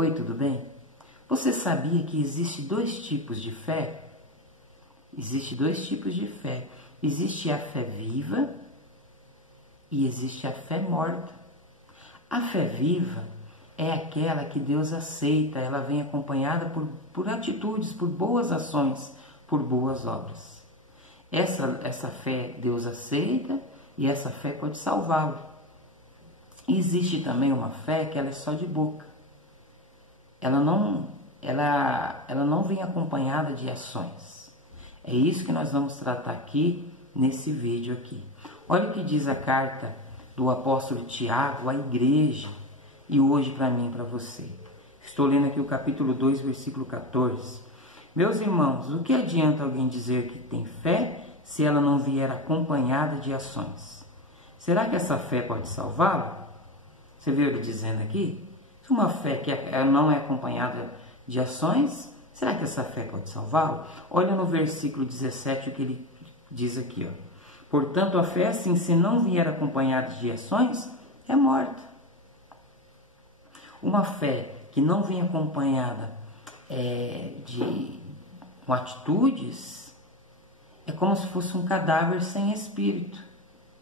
Oi, tudo bem? Você sabia que existe dois tipos de fé? Existe dois tipos de fé. Existe a fé viva e existe a fé morta. A fé viva é aquela que Deus aceita, ela vem acompanhada por atitudes, por boas ações, por boas obras. Essa fé Deus aceita e essa fé pode salvá-lo. Existe também uma fé que ela é só de boca. Ela não vem acompanhada de ações. É isso que nós vamos tratar aqui nesse vídeo aqui. Olha o que diz a carta do apóstolo Tiago à igreja e hoje para mim e para você. Estou lendo aqui o capítulo 2, versículo 14. Meus irmãos, o que adianta alguém dizer que tem fé se ela não vier acompanhada de ações? Será que essa fé pode salvá-lo? Você viu ele dizendo aqui? Se uma fé que não é acompanhada de ações, será que essa fé pode salvá-lo? Olha no versículo 17 o que ele diz aqui, ó. Portanto, a fé, assim, se não vier acompanhada de ações, é morta. Uma fé que não vem acompanhada com atitudes, é como se fosse um cadáver sem espírito.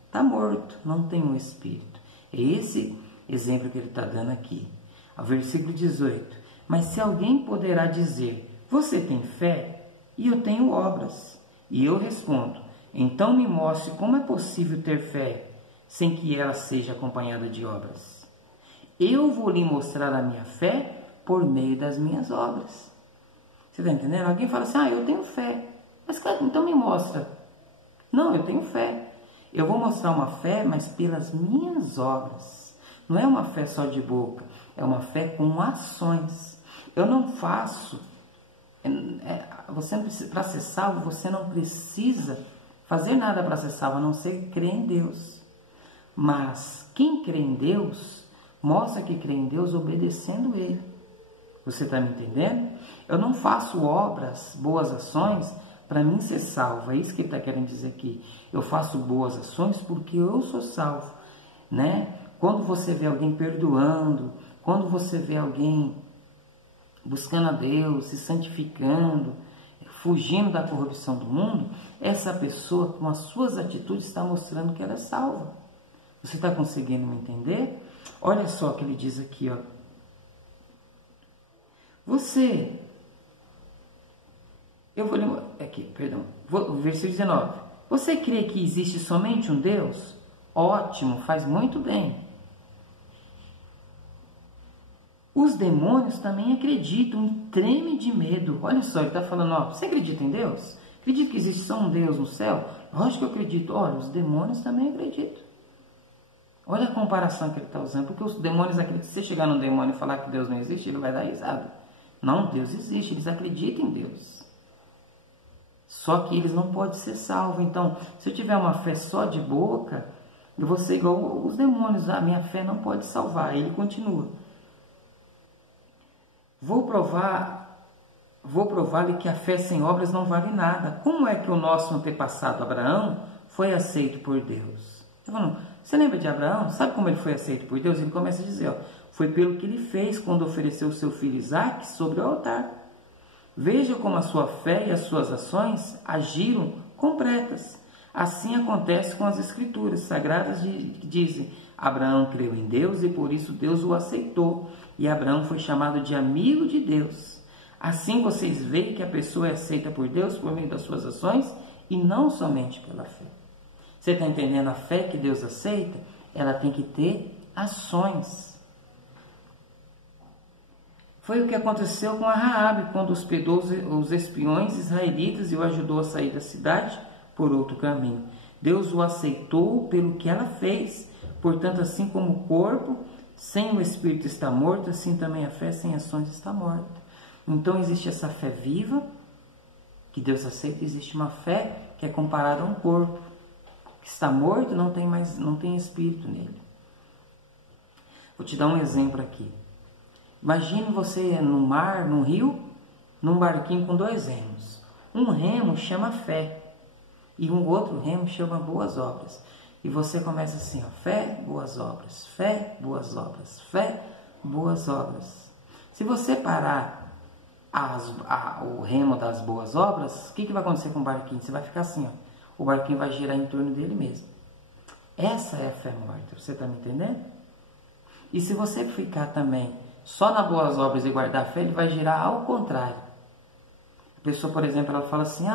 Está morto, não tem um espírito. É esse exemplo que ele está dando aqui. O versículo 18. Mas se alguém poderá dizer, você tem fé e eu tenho obras. E eu respondo, então me mostre como é possível ter fé sem que ela seja acompanhada de obras. Eu vou lhe mostrar a minha fé por meio das minhas obras. Você está entendendo? Alguém fala assim, eu tenho fé. Mas claro, então me mostra. Não, eu tenho fé. Eu vou mostrar uma fé, mas pelas minhas obras. Não é uma fé só de boca, é uma fé com ações. Eu não faço. Para ser salvo, você não precisa fazer nada para ser salvo, a não ser crer em Deus. Mas quem crê em Deus, mostra que crê em Deus obedecendo Ele. Você está me entendendo? Eu não faço obras, boas ações, para mim ser salvo. É isso que ele está querendo dizer aqui. Eu faço boas ações porque eu sou salvo, né? Quando você vê alguém perdoando, quando você vê alguém buscando a Deus, se santificando, fugindo da corrupção do mundo, essa pessoa, com as suas atitudes, está mostrando que ela é salva. Você está conseguindo me entender? Olha só o que ele diz aqui, ó. Versículo 19. Você crê que existe somente um Deus? Ótimo, faz muito bem. Os demônios também acreditam e tremem de medo. Olha só, ele está falando, você acredita em Deus? Acredita que existe só um Deus no céu? Lógico que eu acredito. Olha, os demônios também acreditam. Olha a comparação que ele está usando. Porque os demônios acreditam. Se você chegar num demônio e falar que Deus não existe, ele vai dar risada. Não, Deus existe. Eles acreditam em Deus. Só que eles não podem ser salvos. Então, se eu tiver uma fé só de boca, eu vou ser igual os demônios. A minha fé não pode salvar. Ele continua. Vou provar-lhe que a fé sem obras não vale nada. Como é que o nosso antepassado Abraão foi aceito por Deus? Você lembra de Abraão? Sabe como ele foi aceito por Deus? Ele começa a dizer, foi pelo que ele fez quando ofereceu o seu filho Isaque sobre o altar. Veja como a sua fé e as suas ações agiram completas. Assim acontece com as escrituras sagradas que dizem, Abraão creu em Deus e por isso Deus o aceitou. E Abraão foi chamado de amigo de Deus. Assim vocês veem que a pessoa é aceita por Deus por meio das suas ações e não somente pela fé. Você está entendendo? A fé que Deus aceita, ela tem que ter ações. Foi o que aconteceu com a Raabe, quando hospedou os espiões israelitas e o ajudou a sair da cidade por outro caminho. Deus o aceitou pelo que ela fez. Portanto, assim como o corpo sem o espírito está morto, assim também a fé sem ações está morta. Então existe essa fé viva, que Deus aceita, existe uma fé que é comparada a um corpo, que está morto, não tem espírito nele. Vou te dar um exemplo aqui. Imagine você no mar, no rio, num barquinho com 2 remos. Um remo chama fé e um outro remo chama boas obras. E você começa assim, fé, boas obras, fé, boas obras, fé, boas obras. Se você parar o remo das boas obras, o que vai acontecer com o barquinho? Você vai ficar assim, ó. O barquinho vai girar em torno dele mesmo. Essa é a fé morta, você está me entendendo? E se você ficar também só nas boas obras e guardar a fé, ele vai girar ao contrário. A pessoa, por exemplo, ela fala assim,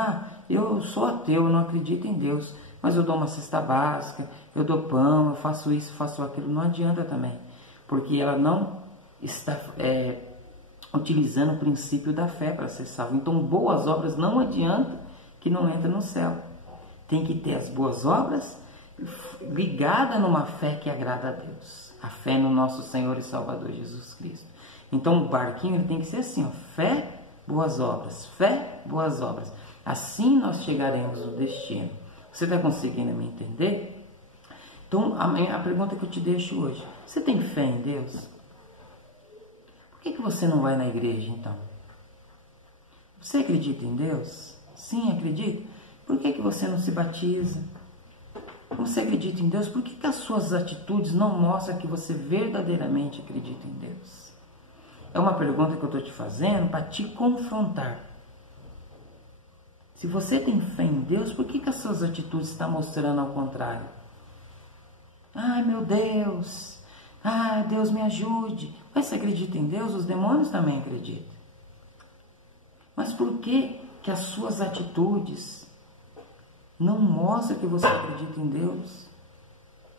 eu sou ateu, eu não acredito em Deus, mas eu dou uma cesta básica, eu dou pão, eu faço isso, faço aquilo. Não adianta também, porque ela não está utilizando o princípio da fé para ser salva. Então, boas obras não adianta que não entra no céu. Tem que ter as boas obras ligada numa fé que agrada a Deus. A fé no nosso Senhor e Salvador Jesus Cristo. Então o barquinho ele tem que ser assim, ó, fé, boas obras. Fé, boas obras. Assim nós chegaremos no destino. Você está conseguindo me entender? Então a pergunta que eu te deixo hoje. Você tem fé em Deus? Por que você não vai na igreja então? Você acredita em Deus? Sim, acredita? Por que você não se batiza? Você acredita em Deus? Por que as suas atitudes não mostram que você verdadeiramente acredita em Deus? É uma pergunta que eu estou te fazendo para te confrontar. Se você tem fé em Deus, por que as suas atitudes estão mostrando ao contrário? Ai, meu Deus! Ai, Deus me ajude! Mas você acredita em Deus? Os demônios também acreditam. Mas por que as suas atitudes não mostram que você acredita em Deus?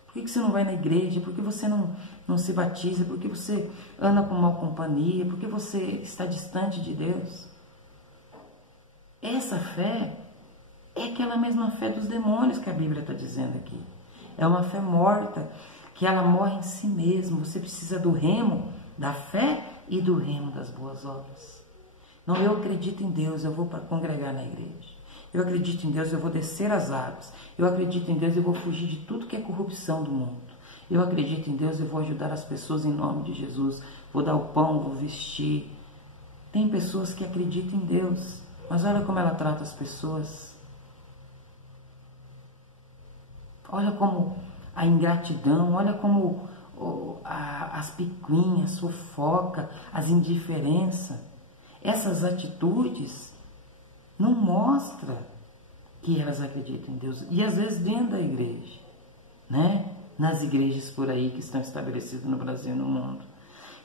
Por que você não vai na igreja? Por que você não se batiza? Por que você anda com mal companhia? Por que você está distante de Deus? Essa fé é aquela mesma fé dos demônios que a Bíblia está dizendo aqui. É uma fé morta, que ela morre em si mesma. Você precisa do remo da fé e do remo das boas obras. Não, eu acredito em Deus, eu vou para congregar na igreja. Eu acredito em Deus, eu vou descer as águas. Eu acredito em Deus, eu vou fugir de tudo que é corrupção do mundo. Eu acredito em Deus, eu vou ajudar as pessoas em nome de Jesus. Vou dar o pão, vou vestir. Tem pessoas que acreditam em Deus, mas olha como ela trata as pessoas. Olha como a ingratidão, olha como as picuinhas, fofoca, as indiferenças. Essas atitudes não mostram que elas acreditam em Deus. E às vezes dentro da igreja, né? Nas igrejas por aí que estão estabelecidas no Brasil e no mundo.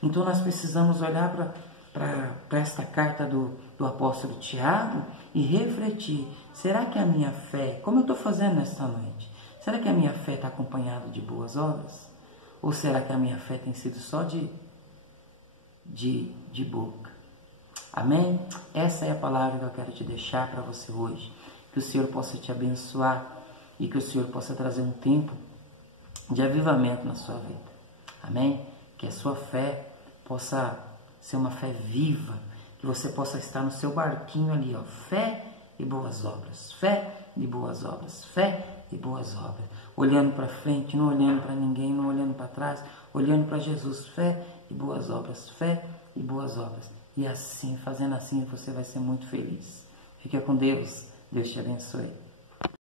Então nós precisamos olhar para esta carta do apóstolo Tiago e refletir. Será que a minha fé, como eu estou fazendo nesta noite, será que a minha fé está acompanhada de boas obras? Ou será que a minha fé tem sido só de boca? Amém? Essa é a palavra que eu quero te deixar para você hoje. Que o Senhor possa te abençoar e que o Senhor possa trazer um tempo de avivamento na sua vida. Amém? Que a sua fé possa ser uma fé viva, que você possa estar no seu barquinho ali, ó, fé e boas obras, fé e boas obras, fé e boas obras. Olhando para frente, não olhando para ninguém, não olhando para trás, olhando para Jesus, fé e boas obras, fé e boas obras. E assim, fazendo assim, você vai ser muito feliz. Fica com Deus. Deus te abençoe.